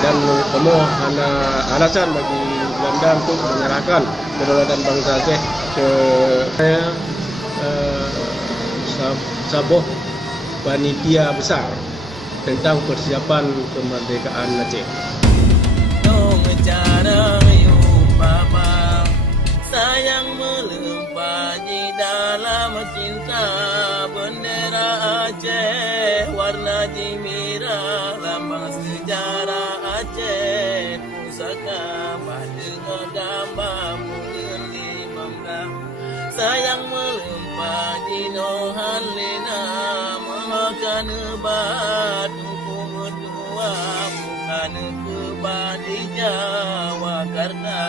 dan temu alasan bagi Belanda untuk menyerahkan kedaulatan bangsa Aceh ke sebuah panitia besar tentang persiapan kemerdekaan Aceh. Sayang melimpah di dalam cinta, bendera Aceh warna jimira, lambang sejarah Aceh, pusaka dengan gambar mulia limamlah. Sayang melimpah di nohan lena, makan ebat hukum berdua, bukan kebat di Jawakarta.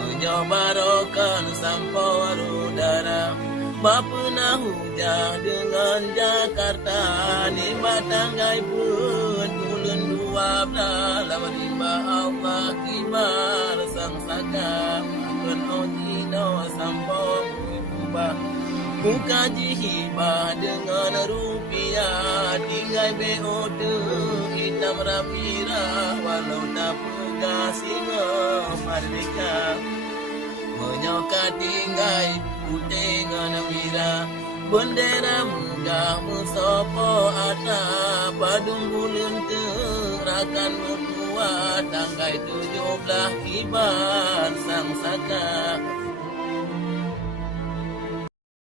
Menyobarokan sampau udara, bapena hujah dengan Jakarta. Di batanggai pun bulan 12, lama tiba Allah kibar sang saka. Penojino sampau berubah, buka hibah dengan rupiah. Tinggai BOD hitam rapira, walau tak pegah singa merdeka. Menyokat tinggai putih dengan mira, bendera megah mensopo atas. Padung bulan terakan berdua, tanggai 17 kibar sang saka.